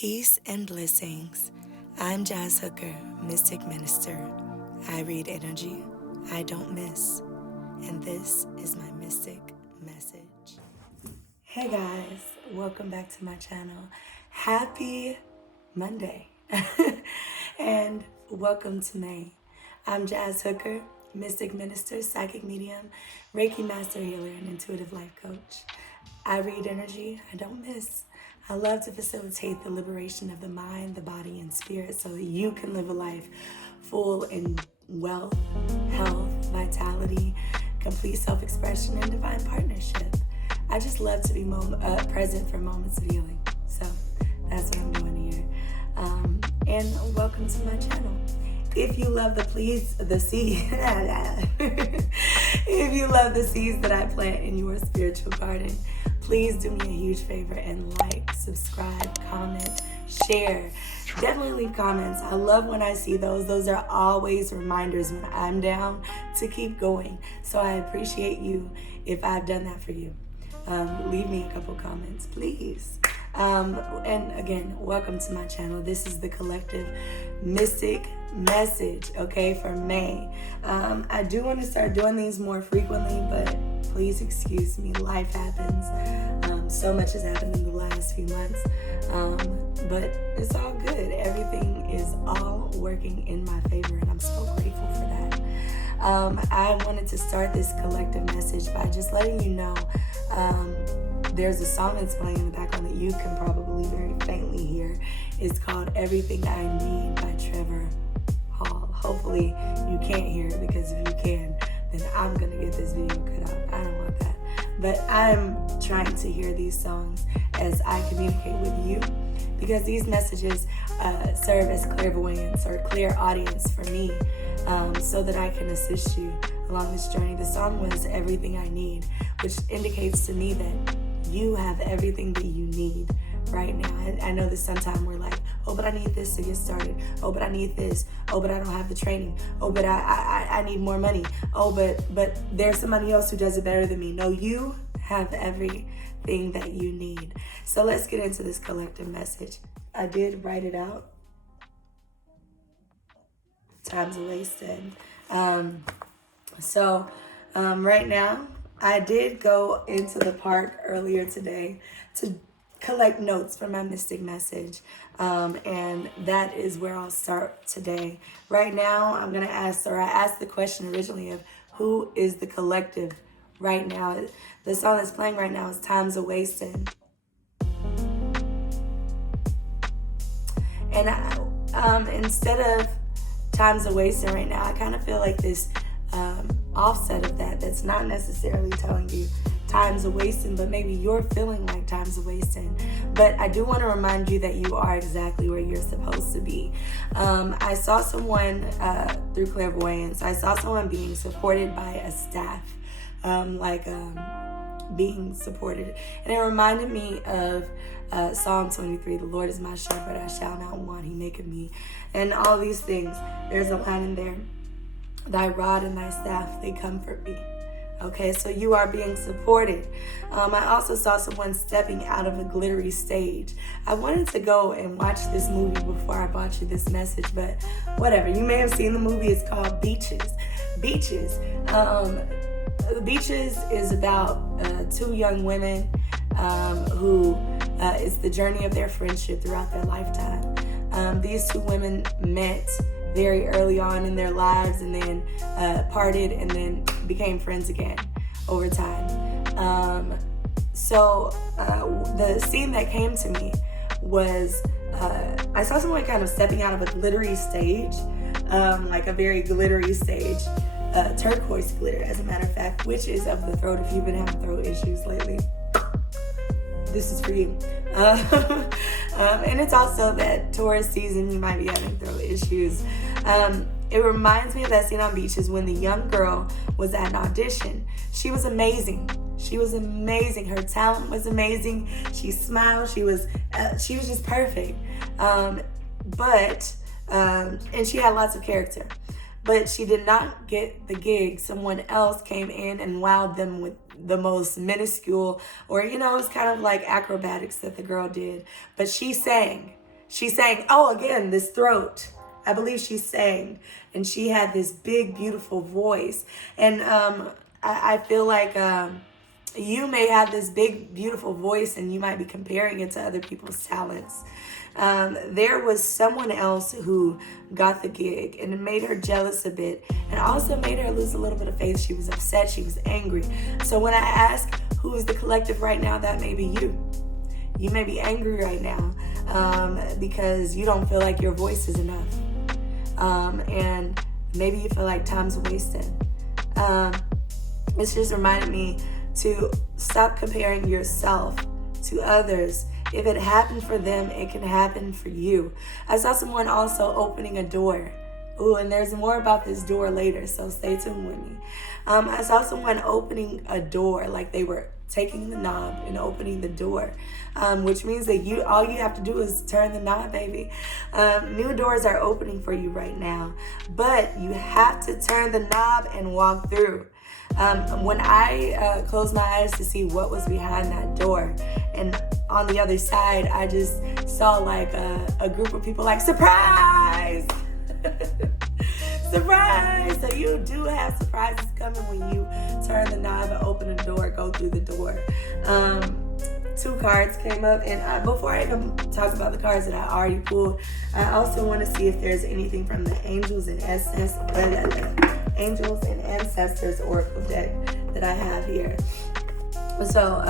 Peace and blessings. I'm Jas Hooker, Mystic Minister. I read energy, I don't miss. And this is my mystic message. Hey guys, welcome back to my channel. Happy Monday. And welcome to May. I'm Jas Hooker, Mystic Minister, Psychic Medium, Reiki Master Healer, and Intuitive Life Coach. I read energy, I don't miss. I love to facilitate the liberation of the mind, the body, and spirit so that you can live a life full in wealth, health, vitality, complete self-expression, and divine partnership. I just love to be present for moments of healing. So that's what I'm doing here. And welcome to my channel. If you love the seeds that I plant in your spiritual garden, please do me a huge favor and like, subscribe, comment, share. Definitely leave comments. I love when I see those. Those are always reminders when I'm down to keep going. So I appreciate you if I've done that for you. Leave me a couple comments, please. And again, welcome to my channel. This is the collective mystic message, okay, for May. I do want to start doing these more frequently, but please excuse me, life happens. So much has happened in the last few months, but it's all good. Everything is all working in my favor, and I'm so grateful for that. I wanted to start this collective message by just letting you know there's a song that's playing in the background that you can probably very faintly hear. It's called Everything I Need by Trevor. Hopefully you can't hear it, because if you can, then I'm going to get this video cut off. I don't want that. But I'm trying to hear these songs as I communicate with you, because these messages serve as clairvoyance or clairaudience for me, so that I can assist you along this journey. The song was Everything I Need, which indicates to me that you have everything that you need right now. I know that sometimes we're like, oh, but I need this to get started. Oh, but I need this. Oh, but I don't have the training. Oh, but I need more money. Oh, but there's somebody else who does it better than me. No, you have everything that you need. So let's get into this collective message. I did write it out. Time's wasted. Right now, I did go into the park earlier today to collect notes for my mystic message, and that is where I'll start today. Right now, I asked the question originally of who is the collective right now. The song that's playing right now is Time's a Wasted. And instead of Time's a Wasted right now, I kind of feel like this offset of that's not necessarily telling you time's a wasting, but maybe you're feeling like time's a wasting. But I do want to remind you that you are exactly where you're supposed to be. I saw someone through clairvoyance, I saw someone being supported by a staff, being supported. And it reminded me of Psalm 23, the Lord is my shepherd, I shall not want, he maketh me. And all these things, there's a line in there, thy rod and thy staff, they comfort me. Okay, so you are being supported. I also saw someone stepping out of a glittery stage. I wanted to go and watch this movie before I brought you this message, but whatever. You may have seen the movie. It's called Beaches. Beaches is about two young women who it's the journey of their friendship throughout their lifetime. These two women met very early on in their lives, and then parted, and then became friends again over time. The scene that came to me was I saw someone kind of stepping out of a glittery stage, like a very glittery stage, turquoise glitter, as a matter of fact, which is of the throat. If you've been having throat issues lately, this is for you. And it's also that Taurus season, you might be having throat issues. It reminds me of that scene on Beaches when the young girl was at an audition. She was amazing. Her talent was amazing. She smiled. She was just perfect. And she had lots of character. But she did not get the gig. Someone else came in and wowed them with the most minuscule, or, it's kind of like acrobatics that the girl did. But she sang. she sang, oh, again, this throat. I believe she sang, and she had this big, beautiful voice. And I feel like you may have this big, beautiful voice, and you might be comparing it to other people's talents. There was someone else who got the gig, and it made her jealous a bit, and also made her lose a little bit of faith. She was upset. She was angry. So when I ask who is the collective right now, that may be you. You may be angry right now because you don't feel like your voice is enough. And maybe you feel like time's wasted. It's just reminded me to stop comparing yourself to others. If it happened for them, it can happen for you. I saw someone also opening a door. Ooh, and there's more about this door later, so stay tuned with me. I saw someone opening a door, like they were taking the knob and opening the door, which means that all you have to do is turn the knob, baby. New doors are opening for you right now, but you have to turn the knob and walk through. When I closed my eyes to see what was behind that door, and on the other side, I just saw like a group of people like, surprise! Surprise! So you do have surprises coming when you turn the knob and open the door, go through the door. 2 cards came up, and before I even talk about the cards that I already pulled, I also want to see if there's anything from the Angels and Ancestors Oracle deck that I have here. So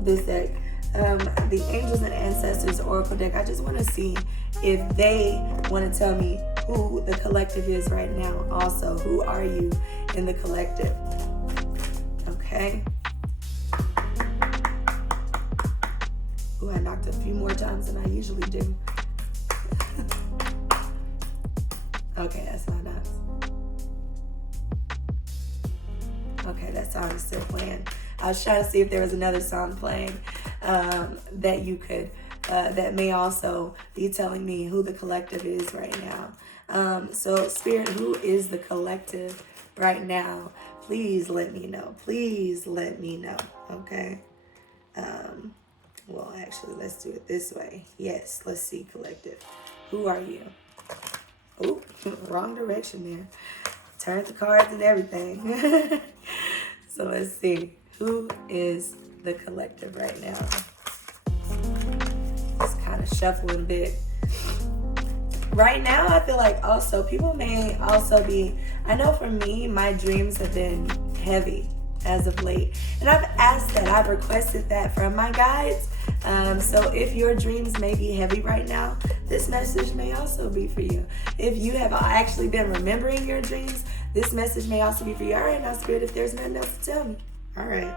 this deck, the Angels and Ancestors Oracle deck, I just want to see if they want to tell me who the collective is right now. Also, who are you in the collective? Okay. Ooh, I knocked a few more times than I usually do. Okay, that's my knocks. Okay, that song is still playing. I was trying to see if there was another song playing that you could, that may also be telling me who the collective is right now. So Spirit, who is the collective right now? Please let me know. Please let me know. Okay. Well, actually, let's do it this way. Yes, let's see, collective. Who are you? Oh, wrong direction there. Turned the cards and everything. So let's see. Who is the collective right now? Just kind of shuffling a bit. Right now, I feel like also people may also be, I know for me, my dreams have been heavy as of late. And I've asked that, I've requested that from my guides. So if your dreams may be heavy right now, this message may also be for you. If you have actually been remembering your dreams, this message may also be for you. All right, now Spirit, if there's nothing else to tell me. All right.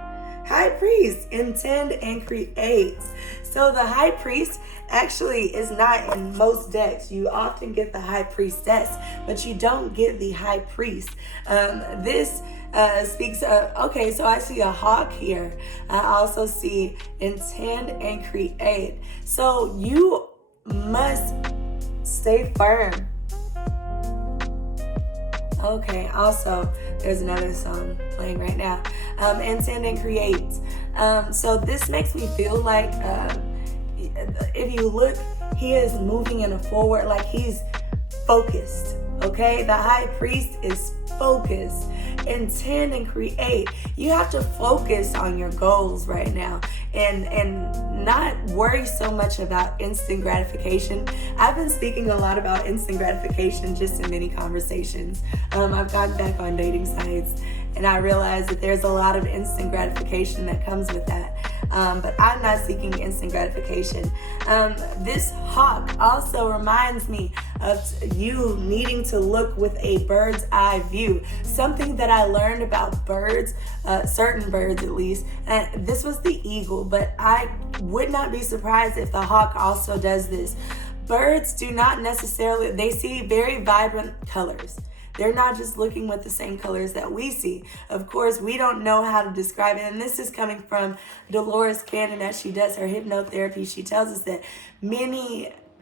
High Priest, intend and create. So the High Priest actually is not in most decks. You often get the High Priestess, but you don't get the High Priest. This speaks of, okay, so I see a hawk here. I also see intend and create. So you must stay firm. Okay, also, there's another song playing right now. Intend and create. So this makes me feel like, if you look, he is moving in a forward, like he's focused. Okay, the High Priest is focused. Intend and create. You have to focus on your goals right now and not worry so much about instant gratification. I've been speaking a lot about instant gratification just in many conversations. I've gotten back on dating sites and I realized that there's a lot of instant gratification that comes with that. But I'm not seeking instant gratification. This hawk also reminds me of you needing to look with a bird's eye view. Something that I learned about birds, certain birds at least, and this was the eagle, but I would not be surprised if the hawk also does this. Birds do not necessarily, they see very vibrant colors. They're not just looking with the same colors that we see. Of course, we don't know how to describe it. And this is coming from Dolores Cannon as she does her hypnotherapy. She tells us that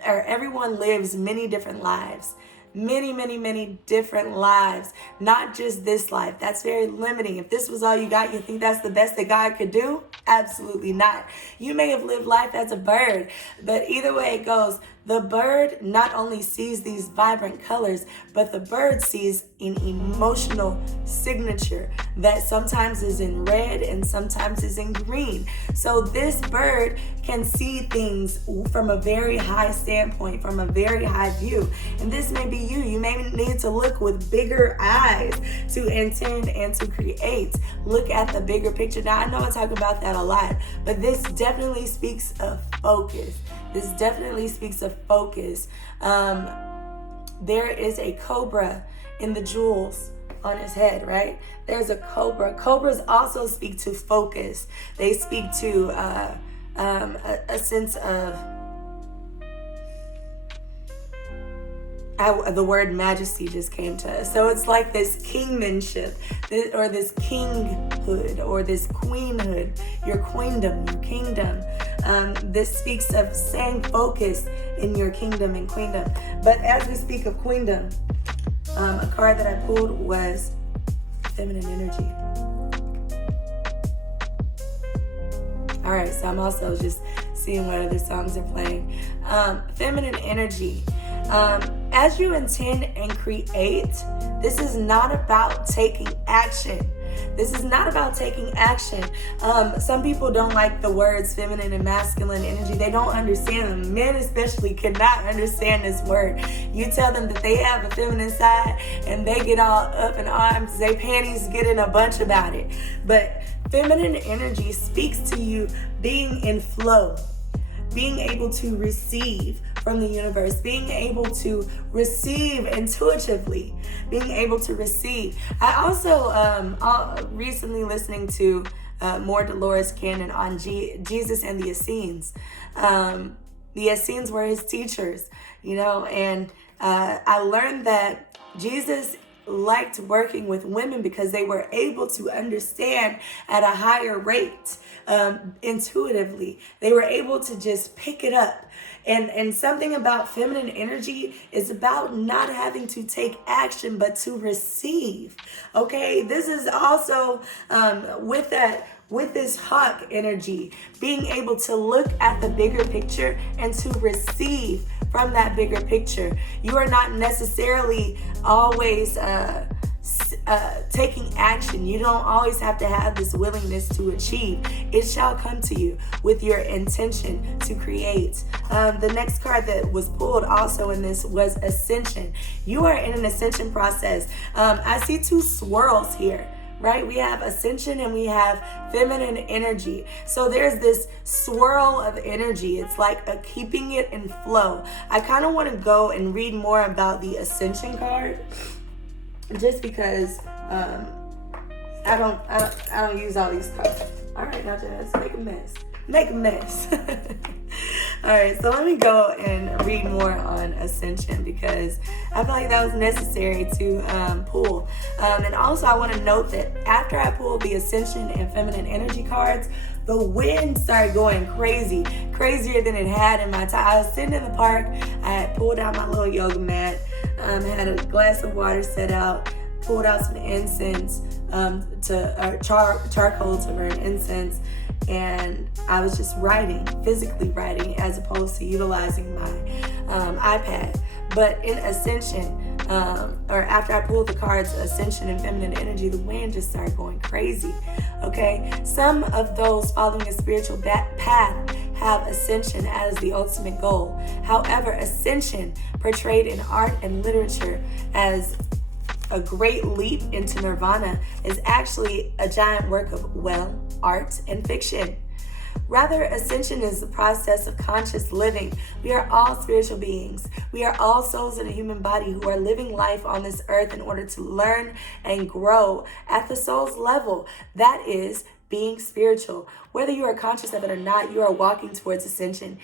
everyone lives many different lives. Many different lives. Not just this life. That's very limiting. If this was all you got, you think that's the best that God could do? Absolutely not. You may have lived life as a bird, but either way it goes, The bird not only sees these vibrant colors, but the bird sees an emotional signature that sometimes is in red and sometimes is in green. So this bird can see things from a very high standpoint, from a very high view. And this may be you. You may need to look with bigger eyes to intend and to create. Look at the bigger picture. Now, I know I talk about that a lot, but this definitely speaks of focus. This definitely speaks of focus. There is a cobra in the jewels on his head, right? There's a cobra. Cobras also speak to focus. They speak to a sense of the word majesty just came to us. So it's like this kingmanship, or this kinghood, or this queenhood, your queendom, your kingdom. This speaks of staying focused in your kingdom and queendom. But as we speak of queendom, a card that I pulled was feminine energy. All right, so I'm also just seeing what other songs are playing. Feminine energy. As you intend and create, this is not about taking action. This is not about taking action. Some people don't like the words feminine and masculine energy. They don't understand them. Men especially cannot understand this word. You tell them that they have a feminine side and they get all up in arms. Their panties get in a bunch about it. But feminine energy speaks to you being in flow, being able to receive from the universe, being able to receive intuitively, being able to receive. I also recently listening to more Dolores Cannon on Jesus and the Essenes. The Essenes were his teachers, and I learned that Jesus liked working with women because they were able to understand at a higher rate, intuitively. They were able to just pick it up. And something about feminine energy is about not having to take action, but to receive. Okay, this is also with this hawk energy, being able to look at the bigger picture and to receive from that bigger picture. You are not necessarily always taking action. You don't always have to have this willingness to achieve. It shall come to you with your intention to create. The next card that was pulled also in this was Ascension. You are in an ascension process. I see two swirls here. Right? We have ascension and we have feminine energy. So there's this swirl of energy. It's like keeping it in flow. I kind of want to go and read more about the ascension card, just because I don't use all these cards. All right, now Jas, make a mess. All right, so let me go and read more on Ascension, because I feel like that was necessary to pull. And also I want to note that after I pulled the Ascension and Feminine Energy cards, the wind started going crazy, crazier than it had in my time. I was sitting in the park. I had pulled out my little yoga mat, had a glass of water set out, pulled out some incense, charcoal to burn incense, and I was just physically writing, as opposed to utilizing my iPad. But in Ascension, or after I pulled the cards Ascension and Feminine Energy, the wind just started going crazy. Okay, some of those following a spiritual path have ascension as the ultimate goal. However, ascension, portrayed in art and literature as a great leap into nirvana, is actually a giant work of, art and fiction. Rather, ascension is the process of conscious living. We are all spiritual beings. We are all souls in a human body who are living life on this earth in order to learn and grow at the soul's level. That is being spiritual. Whether you are conscious of it or not, you are walking towards ascension.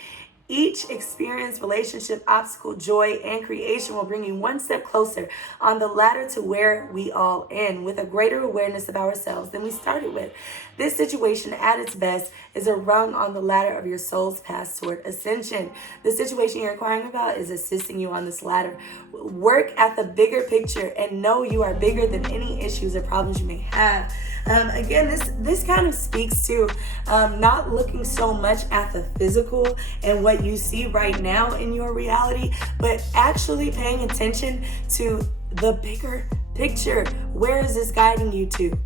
Each experience, relationship, obstacle, joy, and creation will bring you one step closer on the ladder to where we all end, with a greater awareness of ourselves than we started with. This situation, at its best, is a rung on the ladder of your soul's path toward ascension. The situation you're inquiring about is assisting you on this ladder. Work at the bigger picture and know you are bigger than any issues or problems you may have. Again, this kind of speaks to not looking so much at the physical and what you see right now in your reality, but actually paying attention to the bigger picture. Where is this guiding you to?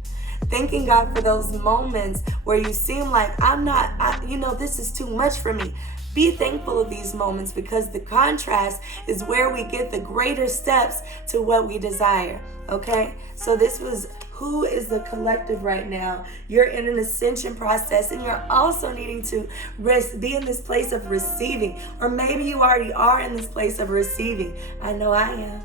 Thanking God for those moments where you seem like this is too much for me. Be thankful of these moments, because the contrast is where we get the greater steps to what we desire. Okay? So this was who is the collective right now. You're in an ascension process, and you're also needing to be in this place of receiving. Or maybe you already are in this place of receiving. I know I am.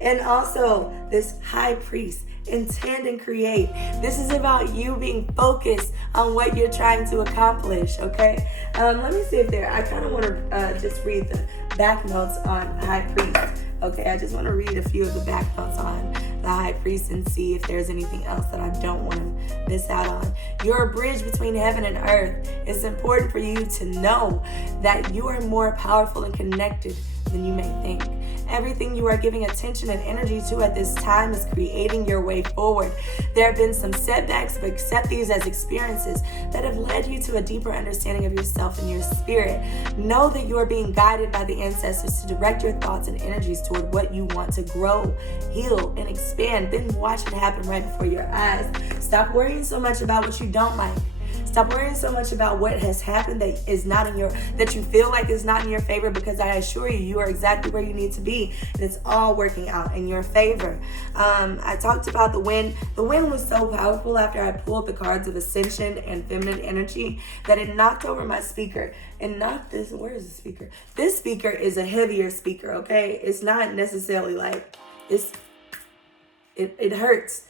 And also this high priest. Intend and create. This is about you being focused on what you're trying to accomplish, okay? Let me see if I kind of want to just read the back notes on High Priest, okay? I just want to read a few of the back notes on the High Priest and see if there's anything else that I don't want to miss out on. You're a bridge between heaven and earth. It's important for you to know that you are more powerful and connected than you may think. Everything you are giving attention and energy to at this time is creating your way forward. There have been some setbacks, but accept these as experiences that have led you to a deeper understanding of yourself and your spirit. Know that you are being guided by the ancestors to direct your thoughts and energies toward what you want to grow, heal, and expand. Then watch it happen right before your eyes. Stop worrying so much about what you don't like. Stop worrying so much about what has happened that you feel like is not in your favor, because I assure you, you are exactly where you need to be, and it's all working out in your favor. I talked about the wind. The wind was so powerful after I pulled the cards of Ascension and feminine energy that it knocked over my speaker. And not this, where is the speaker? This speaker is a heavier speaker, okay? It's not necessarily like, it hurts.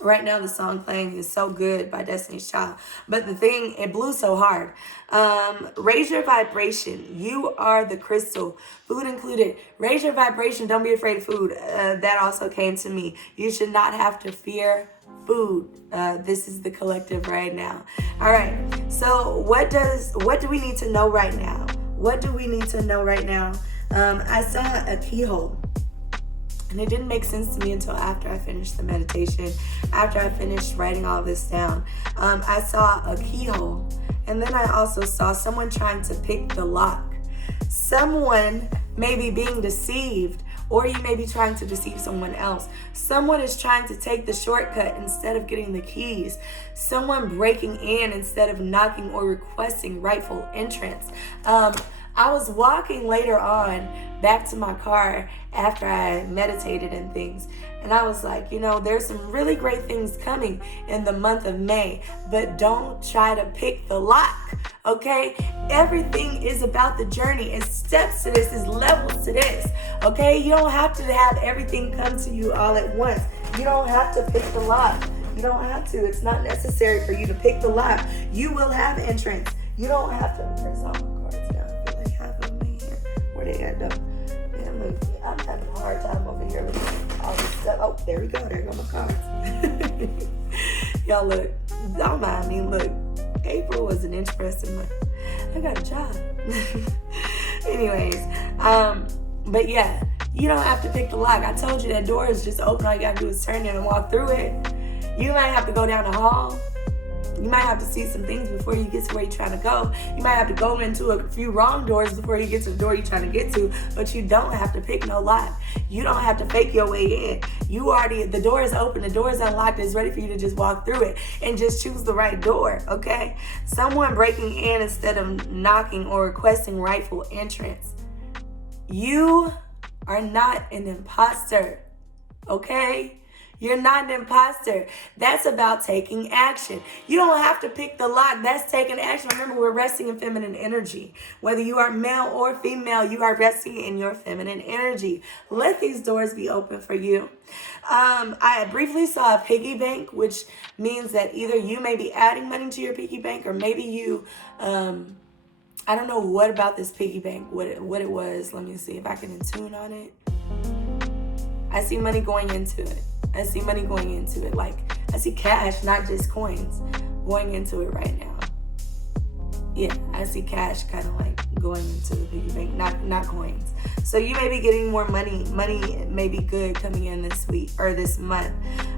Right now the song playing is So Good by Destiny's Child. But the thing, it blew so hard. Raise your vibration. You are the crystal. Food included. Raise your vibration. Don't be afraid of food. That also came to me. You should not have to fear food. This is the collective right now. All right. So what do we need to know right now? What do we need to know right now? I saw a keyhole. And it didn't make sense to me until after I finished the meditation, after I finished writing all this down. I saw a keyhole, and then I also saw someone trying to pick the lock. Someone may be being deceived, or you may be trying to deceive someone else. Someone is trying to take the shortcut instead of getting the keys. Someone breaking in instead of knocking or requesting rightful entrance. I was walking later on back to my car after I meditated and things, and I was like, there's some really great things coming in the month of May, but don't try to pick the lock, okay? Everything is about the journey. It's steps to this, it's levels to this, okay? You don't have to have everything come to you all at once. You don't have to pick the lock. You don't have to. It's not necessary for you to pick the lock. You will have entrance. You don't have to. Where's all my cards now? I feel like half of them in here. Where they at though? Man, look, I'm having a hard time over here with all this stuff. Oh, there we go. There go my cards. Y'all look, don't mind me. Look, April was an interesting month. I got a job. Anyways, but yeah, you don't have to pick the lock. I told you that door is just open. All you gotta do is turn in and walk through it. You might have to go down the hall. You might have to see some things before you get to where you're trying to go. You might have to go into a few wrong doors before you get to the door you're trying to get to, but you don't have to pick no lock. You don't have to fake your way in. The door is open, the door is unlocked, it's ready for you to just walk through it and just choose the right door, okay? Someone breaking in instead of knocking or requesting rightful entrance. You are not an imposter, okay? You're not an imposter. That's about taking action. You don't have to pick the lock. That's taking action. Remember, we're resting in feminine energy. Whether you are male or female, you are resting in your feminine energy. Let these doors be open for you. I briefly saw a piggy bank, which means that either you may be adding money to your piggy bank, or maybe you, I don't know what about this piggy bank, what it was. Let me see if I can tune on it. I see money going into it. I see money going into it. Like, I see cash, not just coins, going into it right now. Yeah, I see cash kind of like going into the piggy bank, not coins. So you may be getting more money. Money may be good coming in this week or this month.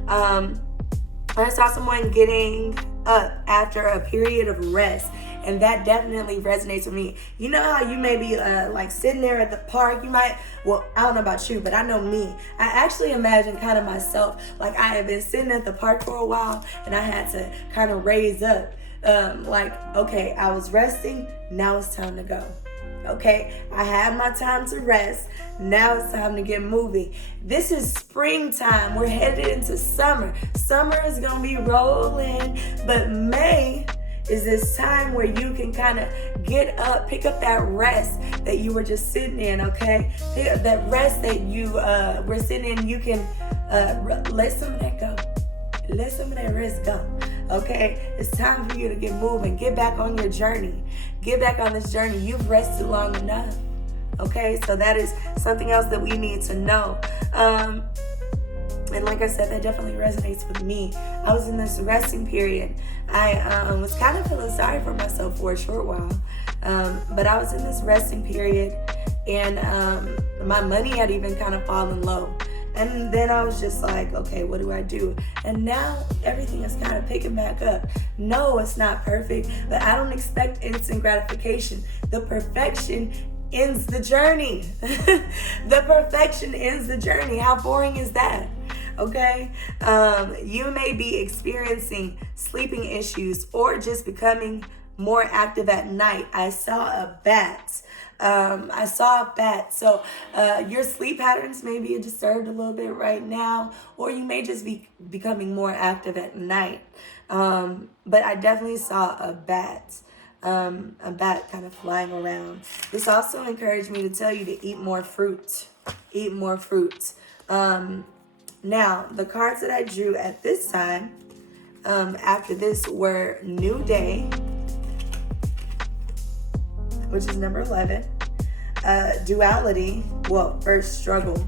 I saw someone getting up after a period of rest, and that definitely resonates with me. You know how you may be like sitting there at the park, I don't know about you, but I know me. I actually imagine kind of myself, like I have been sitting at the park for a while, and I had to kind of raise up, okay, I was resting, now it's time to go. Okay, I had my time to rest. Now it's time to get moving. This is springtime. We're headed into summer. Summer is going to be rolling, but May is this time where you can kind of get up, pick up that rest that you were just sitting in, okay? Pick up that rest that you were sitting in. You can let some of that go. Let some of that rest go, okay? It's time for you to get moving. Get back on your journey. Get back on this journey. You've rested long enough, okay? So that is something else that we need to know. And like I said, that definitely resonates with me. I was in this resting period. I was kind of feeling sorry for myself for a short while. But I was in this resting period, and my money had even kind of fallen low. And then I was just like, okay, what do I do? And now everything is kind of picking back up. No, it's not perfect, but I don't expect instant gratification. The perfection ends the journey. The perfection ends the journey. How boring is that? Okay? You may be experiencing sleeping issues or just becoming more active at night. I saw a bat. So your sleep patterns may be disturbed a little bit right now, or you may just be becoming more active at night. But I definitely saw a bat kind of flying around. This also encouraged me to tell you to eat more fruit. Eat more fruit. Now, the cards that I drew at this time, after this, were New Day, which is number 11. Duality, first struggle.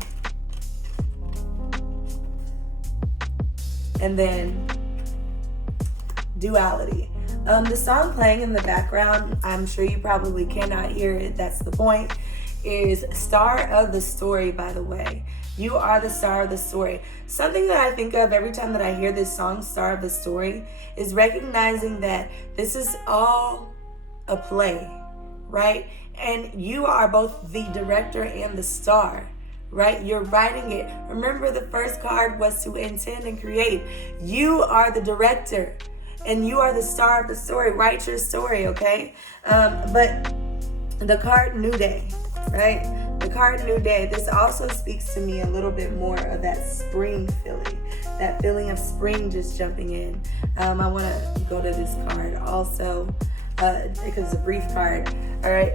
And then duality. The song playing in the background, I'm sure you probably cannot hear it, that's the point, is Star of the Story, by the way. You are the star of the story. Something that I think of every time that I hear this song, Star of the Story, is recognizing that this is all a play, right? And you are both the director and the star, right? You're writing it. Remember, the first card was to intend and create. You are the director and you are the star of the story. Write your story, okay? But the card New Day, right? The card New Day, this also speaks to me a little bit more of that spring feeling, that feeling of spring just jumping in. I want to go to this card also, because it's a brief card. All right,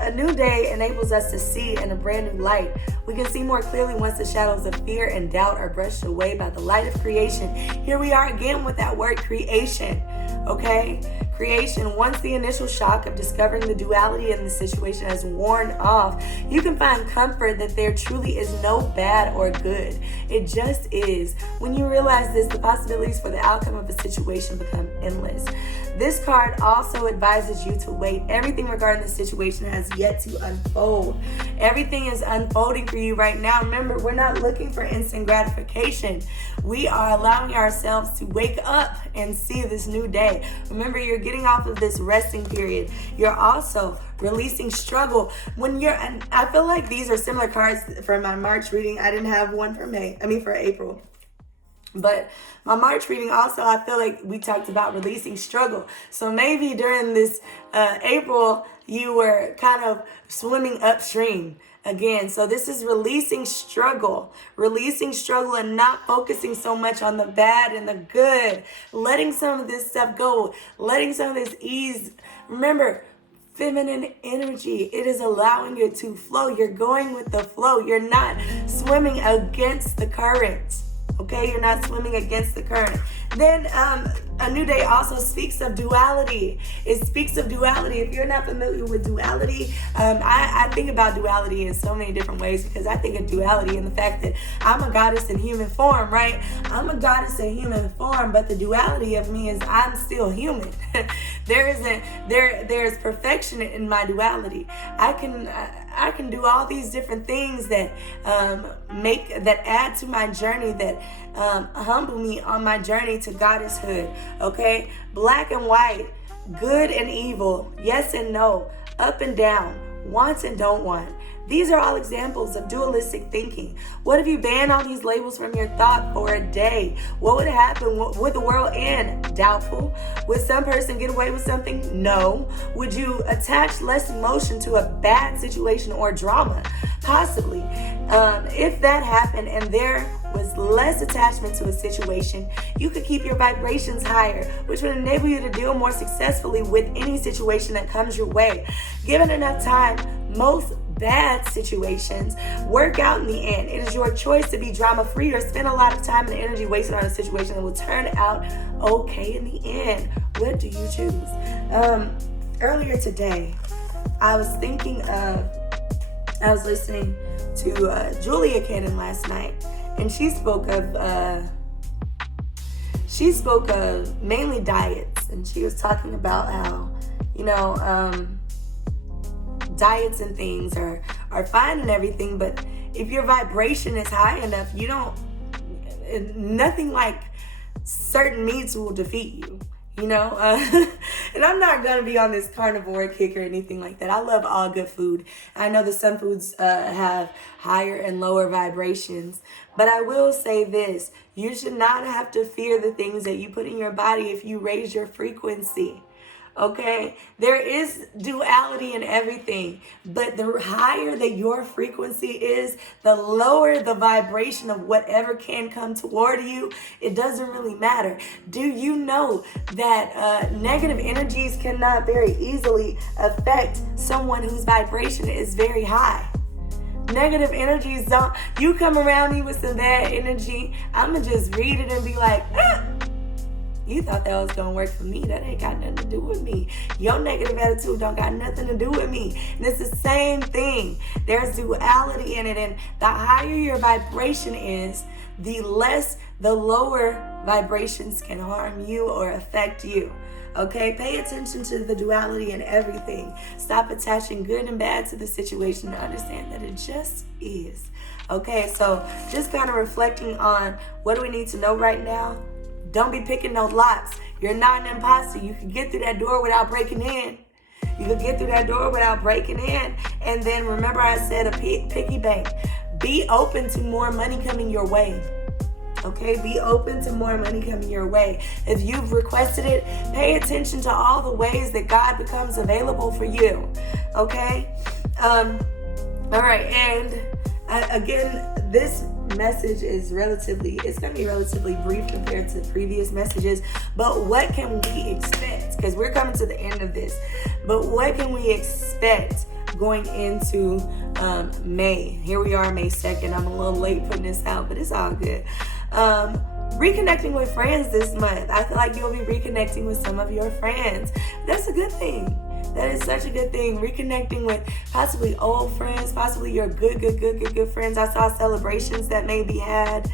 a new day enables us to see in a brand new light. We can see more clearly once the shadows of fear and doubt are brushed away by the light of creation. Here we are again with that word creation, okay? Creation. Once the initial shock of discovering the duality in the situation has worn off, you can find comfort that there truly is no bad or good. It just is. When you realize this, the possibilities for the outcome of a situation become endless. This card also advises you to wait. Everything regarding the situation has yet to unfold. Everything is unfolding for you right now. Remember, we're not looking for instant gratification. We are allowing ourselves to wake up and see this new day. Remember, you're getting off of this resting period. You're also releasing struggle. And I feel like these are similar cards for my March reading. I didn't have one for for April. But my March reading also, I feel like we talked about releasing struggle. So maybe during this April, you were kind of swimming upstream again. So this is releasing struggle and not focusing so much on the bad and the good. Letting some of this stuff go, letting some of this ease. Remember, feminine energy, it is allowing you to flow. You're going with the flow. You're not swimming against the current. Okay, you're not swimming against the current. Then a new day also speaks of duality. It speaks of duality. If you're not familiar with duality, I think about duality in so many different ways, because I think of duality in the fact that I'm a goddess in human form, right? I'm a goddess in human form, but the duality of me is I'm still human. There's perfection in my duality. I can do all these different things that add to my journey, that humble me on my journey to goddesshood. Okay, black and white, good and evil, yes and no, up and down, want and don't want. These are all examples of dualistic thinking. What if you ban all these labels from your thought for a day? What would happen? Would the world end? Doubtful. Would some person get away with something? No. Would you attach less emotion to a bad situation or drama? Possibly. If that happened and there was less attachment to a situation, you could keep your vibrations higher, which would enable you to deal more successfully with any situation that comes your way. Given enough time, most bad situations work out in the end. It is your choice to be drama-free or spend a lot of time and energy wasted on a situation that will turn out okay in the end. What do you choose? Earlier today, I was listening to Julia Cannon last night, and she spoke of mainly diets, and she was talking about how, diets and things are fine and everything, but if your vibration is high enough, nothing like certain meats will defeat you, and I'm not going to be on this carnivore kick or anything like that. I love all good food. I know that some foods have higher and lower vibrations, but I will say this: you should not have to fear the things that you put in your body if you raise your frequency. Okay, there is duality in everything, but the higher that your frequency is, the lower the vibration of whatever can come toward you. It doesn't really matter. Do you know that negative energies cannot very easily affect someone whose vibration is very high? Negative energies don't. You come around me with some bad energy, I'ma just read it and be like, you thought that was gonna work for me. That ain't got nothing to do with me. Your negative attitude don't got nothing to do with me. And it's the same thing. There's duality in it, and the higher your vibration is, the lower vibrations can harm you or affect you. Okay, pay attention to the duality in everything. Stop attaching good and bad to the situation and understand that it just is. Okay, so just kind of reflecting on what do we need to know right now. Don't be picking no locks. You're not an imposter. You can get through that door without breaking in. And then remember I said a piggy bank. Be open to more money coming your way. Okay, be open to more money coming your way. If you've requested it, pay attention to all the ways that God becomes available for you. Okay? All right, and again, this message is it's going to be relatively brief compared to previous messages, but what can we expect? Because we're coming to the end of this, but what can we expect going into May? Here we are, May 2nd. I'm a little late putting this out, but it's all good. Reconnecting with friends this month. I feel like you'll be reconnecting with some of your friends. That's a good thing. That is such a good thing. Reconnecting with possibly old friends, possibly your good friends. I saw celebrations that may be had.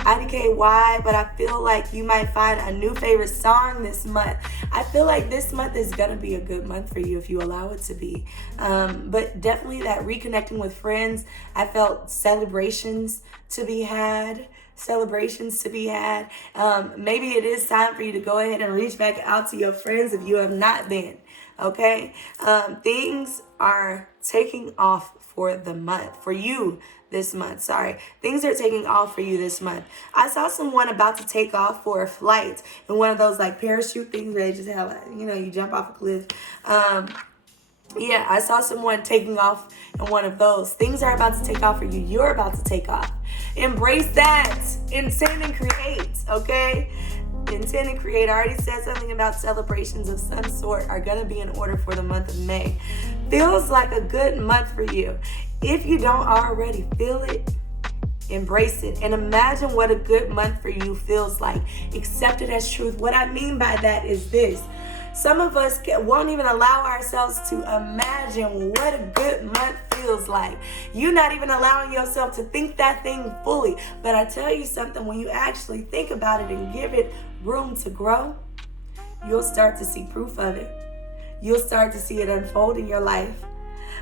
IDKY, but I feel like you might find a new favorite song this month. I feel like this month is going to be a good month for you if you allow it to be. But definitely that reconnecting with friends. I felt celebrations to be had. Maybe it is time for you to go ahead and reach back out to your friends if you have not been. Okay? Things are taking off for the month. For you this month. Things are taking off for you this month. I saw someone about to take off for a flight in one of those like parachute things where they just have, you jump off a cliff. I saw someone taking off in one of those. Things are about to take off for you. You're about to take off. Embrace that. Intend and create, okay? Intend and create. I already said something about celebrations of some sort are going to be in order for the month of May. Feels like a good month for you. If you don't already feel it, embrace it, and imagine what a good month for you feels like. Accept it as truth. What I mean by that is this. Some of us won't even allow ourselves to imagine what a good month feels like. You're not even allowing yourself to think that thing fully. But I tell you something, when you actually think about it and give it room to grow, you'll start to see proof of it. You'll start to see it unfold in your life.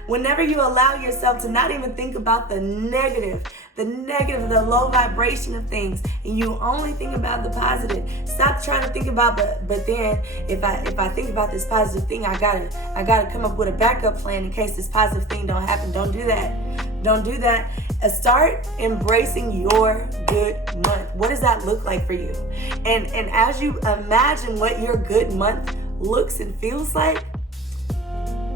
Whenever you allow yourself to not even think about the negative, the low vibration of things, and you only think about the positive. Stop trying to think about, but then if I think about this positive thing, I gotta come up with a backup plan in case this positive thing don't happen. Don't do that. Don't do that. Start embracing your good month. What does that look like for you? And as you imagine what your good month looks and feels like,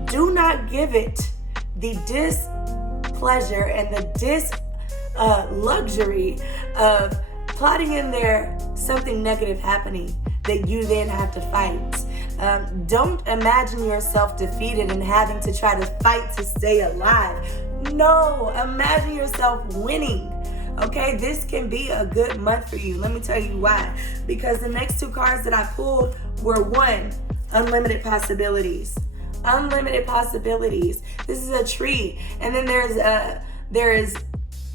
do not give it the displeasure and the luxury of plotting in there something negative happening that you then have to fight. Don't imagine yourself defeated and having to try to fight to stay alive. No, imagine yourself winning. Okay, this can be a good month for you. Let me tell you why. Because the next two cards that I pulled were one, unlimited possibilities. Unlimited possibilities. This is a tree, and then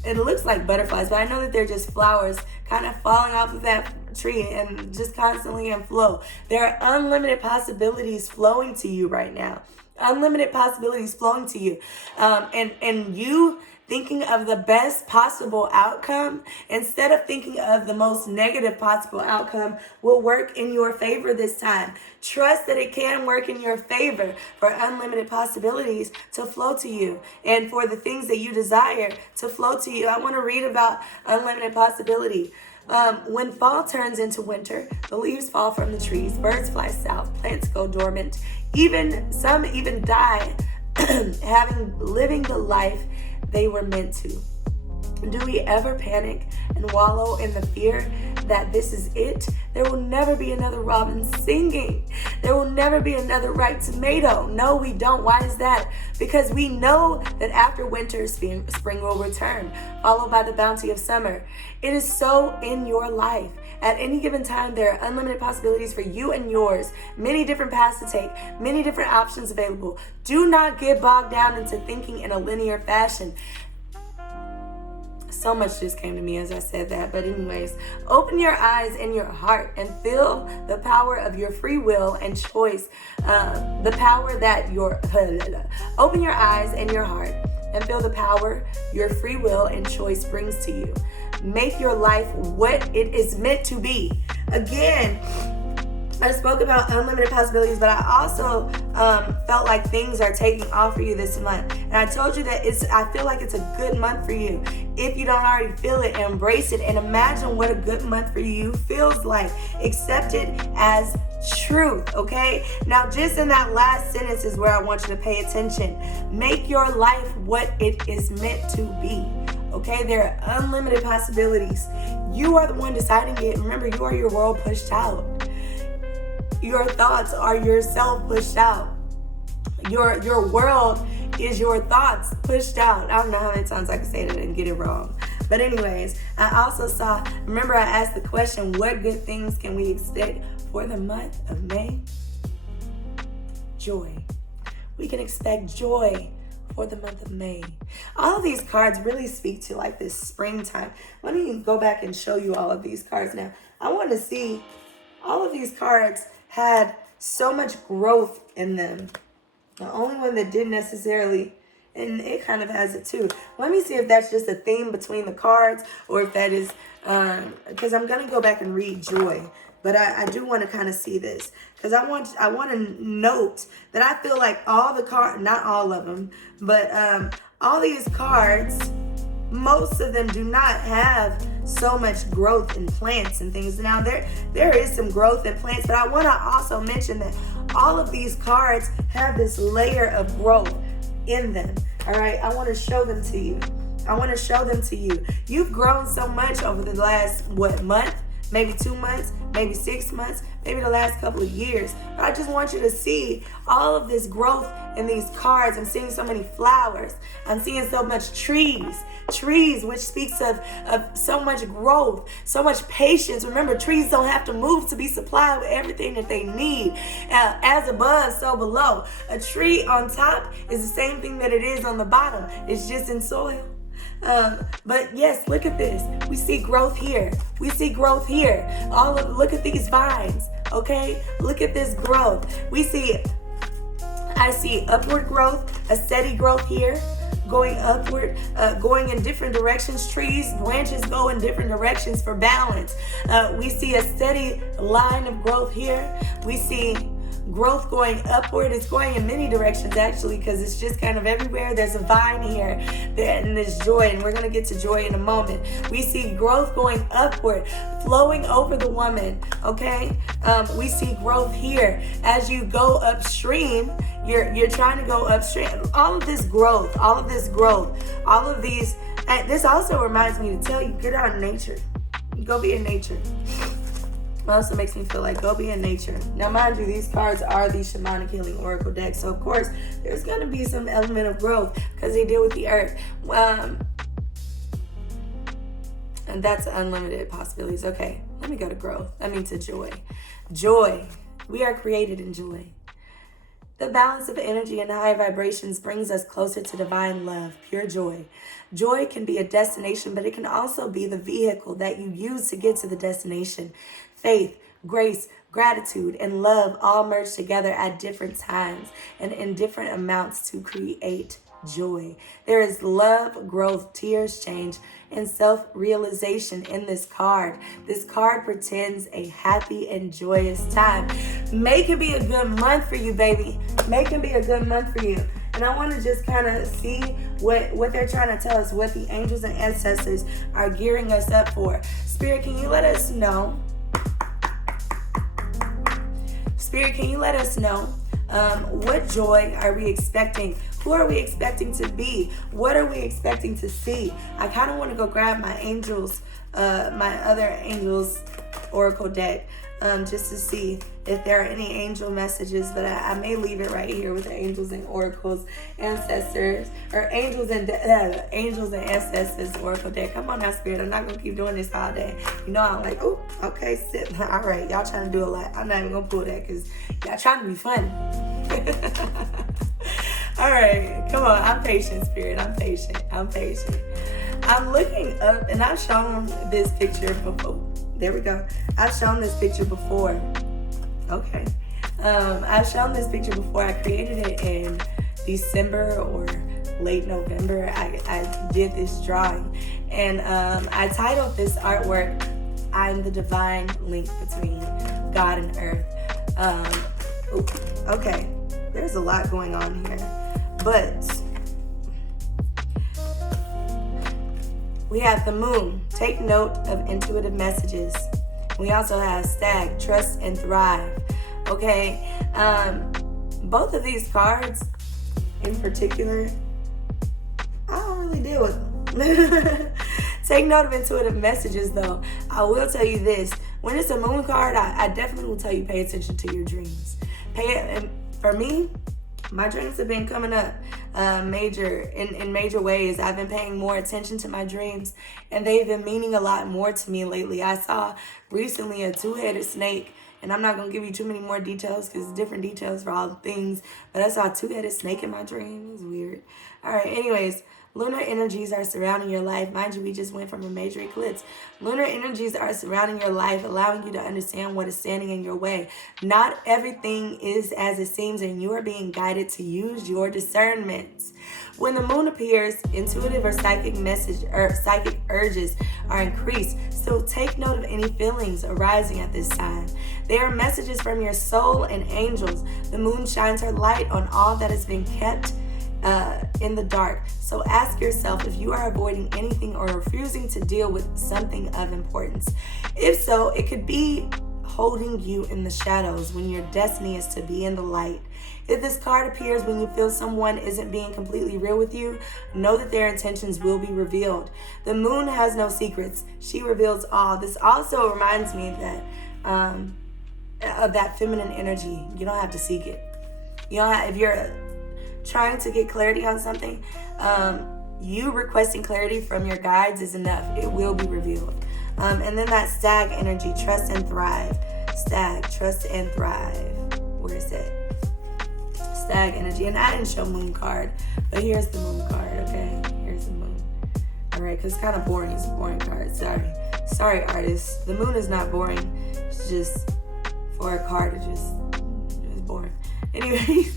it looks like butterflies, but I know that they're just flowers kind of falling off of that tree and just constantly in flow. There are unlimited possibilities flowing to you right now. Unlimited possibilities flowing to you, and you thinking of the best possible outcome instead of thinking of the most negative possible outcome will work in your favor this time. Trust that it can work in your favor for unlimited possibilities to flow to you and for the things that you desire to flow to you. I want to read about unlimited possibility. When fall turns into winter, the leaves fall from the trees, birds fly south, plants go dormant, some even die living the life they were meant to. Do we ever panic and wallow in the fear that this is it? There will never be another robin singing. There will never be another ripe tomato. No, we don't. Why is that? Because we know that after winter, spring will return, followed by the bounty of summer. It is so in your life. At any given time, there are unlimited possibilities for you and yours. Many different paths to take, many different options available. Do not get bogged down into thinking in a linear fashion. So much just came to me as I said that. But anyways, open your eyes and your heart and feel the power of your free will and choice. The power that open your eyes and your heart and feel the power your free will and choice brings to you. Make your life what it is meant to be. Again, I spoke about unlimited possibilities, but I also felt like things are taking off for you this month. And I told you that I feel like it's a good month for you. If you don't already feel it, embrace it and imagine what a good month for you feels like. Accept it as truth, okay? Now, just in that last sentence is where I want you to pay attention. Make your life what it is meant to be. Okay, there are unlimited possibilities. You are the one deciding it. Remember, you are your world pushed out. Your thoughts are yourself pushed out. Your world is your thoughts pushed out. I don't know how many times I can say that and get it wrong. But anyways, I also remember I asked the question, what good things can we expect for the month of May? Joy. We can expect joy for the month of May. All of these cards really speak to like this springtime. Let me go back and show you all of these cards now. I want to see all of these cards had so much growth in them. The only one that didn't necessarily, and it kind of has it too. Let me see if that's just a theme between the cards or if that is, because I'm going to go back and read joy. But I do want to kind of see this because I want to note that I feel like all the cards, not all of them, but all these cards, most of them do not have so much growth in plants and things. Now there is some growth in plants, but I want to also mention that all of these cards have this layer of growth in them. All right, I want to show them to you. You've grown so much over the last month? Maybe 2 months, maybe 6 months, maybe the last couple of years. But I just want you to see all of this growth in these cards. I'm seeing so many flowers. I'm seeing so much trees, which speaks of so much growth, so much patience. Remember, trees don't have to move to be supplied with everything that they need. As above, so below. A tree on top is the same thing that it is on the bottom. It's just in soil. But yes, look at this. We see growth here. We see growth here. Look at these vines. Okay, look at this growth. I see upward growth, a steady growth here, going upward, going in different directions. Trees, branches go in different directions for balance. We see a steady line of growth here. We see growth going upward. It's going in many directions actually, because it's just kind of everywhere. There's a vine here, and there's joy, and we're going to get to joy in a moment. We see growth going upward, flowing over the woman, okay? We see growth here. As you go upstream, you're trying to go upstream. All of this growth, all of these, and this also reminds me to tell you, get out in nature. Go be in nature. It also makes me feel like go be in nature. Now, mind you, these cards are the Shamanic Healing Oracle deck. So, of course, there's going to be some element of growth because they deal with the earth. And that's unlimited possibilities. Okay, let me go to growth. To joy. Joy. We are created in joy. The balance of energy and high vibrations brings us closer to divine love, pure joy. Joy can be a destination, but it can also be the vehicle that you use to get to the destination. Faith, grace, gratitude, and love all merge together at different times and in different amounts to create joy. There is love, growth, tears, change, and self-realization in this card. This card pretends a happy and joyous time. Make it be a good month for you, baby. Make it be a good month for you. And I want to just kind of see what they're trying to tell us, what the angels and ancestors are gearing us up for. Spirit, can you let us know? Spirit, can you let us know what joy are we expecting? Who are we expecting to be? What are we expecting to see? I kind of want to go grab my angels, my other angels oracle deck, just to see if there are any angel messages, but I may leave it right here with the angels and oracles, ancestors, or angels and ancestors oracle deck. Come on now, Spirit. I'm not going to keep doing this all day. You know, I'm like, oh, okay, sit. All right, y'all trying to do a lot. I'm not even going to pull that because y'all trying to be funny. All right, come on. I'm patient, Spirit. I'm patient. I'm looking up, and I've shown this picture before. There we go. I've shown this picture before. Okay. I've shown this picture before. I created it in December or late November. I did this drawing. And I titled this artwork, I'm the Divine Link Between God and Earth. Okay. There's a lot going on here. But we have the moon. Take note of intuitive messages. We also have stag, trust and thrive. Okay. Both of these cards in particular, I don't really deal with them. Take note of intuitive messages though. I will tell you this. When it's a moon card, I definitely will tell you pay attention to your dreams. For me, my dreams have been coming up in major ways. I've been paying more attention to my dreams, and they've been meaning a lot more to me lately. I saw recently a two-headed snake, and I'm not going to give you too many more details because different details for all the things, but I saw a two-headed snake in my dream. It was weird. All right, anyways, lunar energies are surrounding your life. Mind you, we just went from a major eclipse. Lunar energies are surrounding your life, allowing you to understand what is standing in your way. Not everything is as it seems, and you are being guided to use your discernment. When the moon appears, intuitive or psychic psychic urges are increased. So take note of any feelings arising at this time. They are messages from your soul and angels. The moon shines her light on all that has been kept in the dark. So ask yourself if you are avoiding anything or refusing to deal with something of importance. If so, it could be holding you in the shadows when your destiny is to be in the light. If this card appears when you feel someone isn't being completely real with you, know that their intentions will be revealed. The moon has no secrets. She reveals all. This also reminds me that of that feminine energy. You don't have to seek it. You know, if you're trying to get clarity on something, you requesting clarity from your guides is enough. It will be revealed. And then that stag energy, trust and thrive. Stag, trust and thrive. Where is it? Stag energy. And I didn't show moon card, but here's the moon card, okay? Here's the moon. All right, because it's kind of boring. It's a boring card. Sorry, artists. The moon is not boring. It's just, for a card, it's boring. Anyways,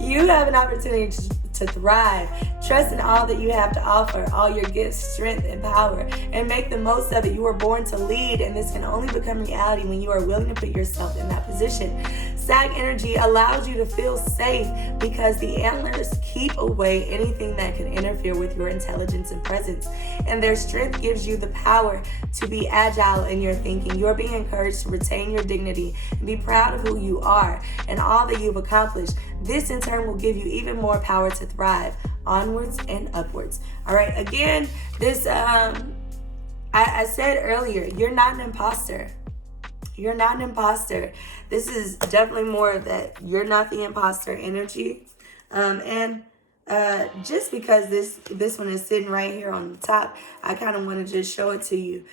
you have an opportunity to thrive. Trust in all that you have to offer, all your gifts, strength, and power, and make the most of it. You were born to lead, and this can only become reality when you are willing to put yourself in that position. Sag energy allows you to feel safe because the antlers keep away anything that can interfere with your intelligence and presence, and their strength gives you the power to be agile in your thinking. You're being encouraged to retain your dignity and be proud of who you are and all that you've accomplished. This in turn will give you even more power to thrive onwards and upwards. All right, again, this I said earlier, you're not an imposter. You're not an imposter. This is definitely more of that you're not the imposter energy. And just because this one is sitting right here on the top, I kind of want to just show it to you.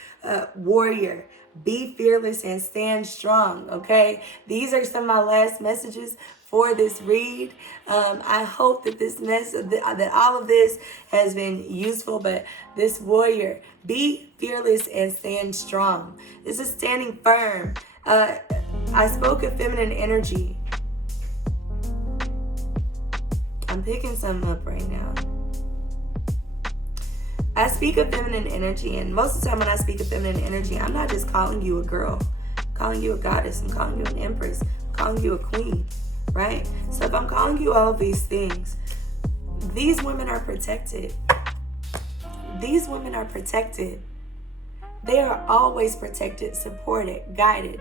Warrior, be fearless and stand strong, okay? These are some of my last messages for this read. I hope that that all of this has been useful, but this warrior, be fearless and stand strong. This is standing firm. I spoke of feminine energy. I'm picking some up right now. I speak of feminine energy, and most of the time when I speak of feminine energy, I'm not just calling you a girl. I'm calling you a goddess. I'm calling you an empress. I'm calling you a queen, right? So if I'm calling you all of these things, these women are protected. These women are protected. They are always protected, supported, guided.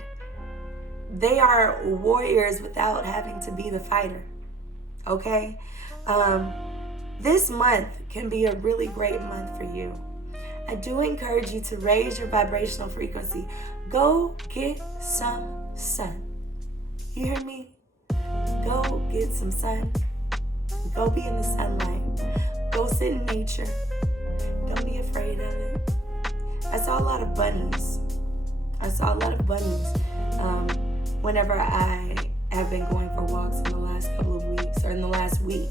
They are warriors without having to be the fighter, okay? This month can be a really great month for you. I do encourage you to raise your vibrational frequency. Go get some sun. You hear me? Go get some sun. Go be in the sunlight. Go sit in nature. Don't be afraid of it. I saw a lot of bunnies. Whenever I have been going for walks in the last couple of weeks, or in the last week.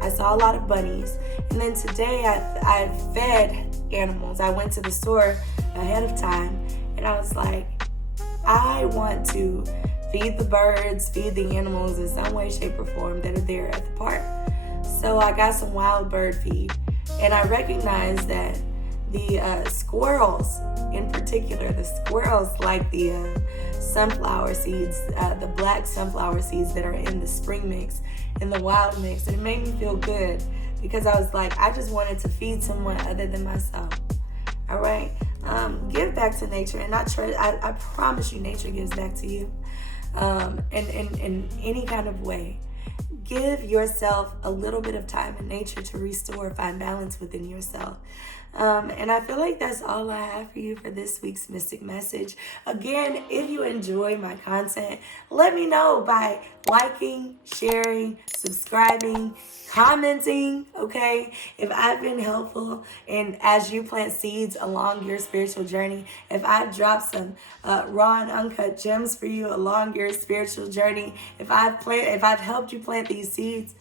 I saw a lot of bunnies. And then today I fed animals. I went to the store ahead of time, and I was like, I want to feed the birds, feed the animals in some way, shape, or form that are there at the park. So I got some wild bird feed, and I recognized that the squirrels in particular, the squirrels like the sunflower seeds, the black sunflower seeds that are in the spring mix, in the wild mix. And it made me feel good because I was like, I just wanted to feed someone other than myself. All right? Give back to nature. And I promise you, nature gives back to you in any kind of way. Give yourself a little bit of time in nature to restore, find balance within yourself. And I feel like that's all I have for you for this week's Mystic Message. Again, if you enjoy my content, let me know by liking, sharing, subscribing, commenting, okay? If I've been helpful and as you plant seeds along your spiritual journey, if I've dropped some raw and uncut gems for you along your spiritual journey, if I've helped you plant these seeds,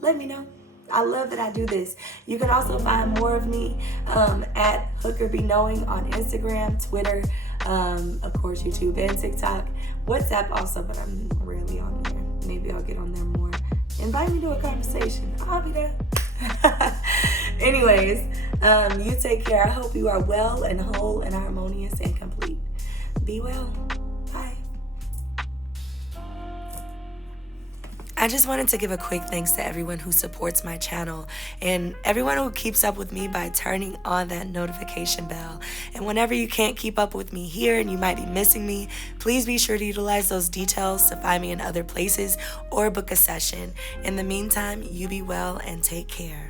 let me know. I love that I do this. You can also find more of me at Hooker Be Knowing on Instagram, Twitter, of course, YouTube and TikTok. WhatsApp also, but I'm rarely on there. Maybe I'll get on there more. Invite me to a conversation. I'll be there. Anyways, you take care. I hope you are well and whole and harmonious and complete. Be well. Bye. I just wanted to give a quick thanks to everyone who supports my channel and everyone who keeps up with me by turning on that notification bell. And whenever you can't keep up with me here and you might be missing me, please be sure to utilize those details to find me in other places or book a session. In the meantime, you be well and take care.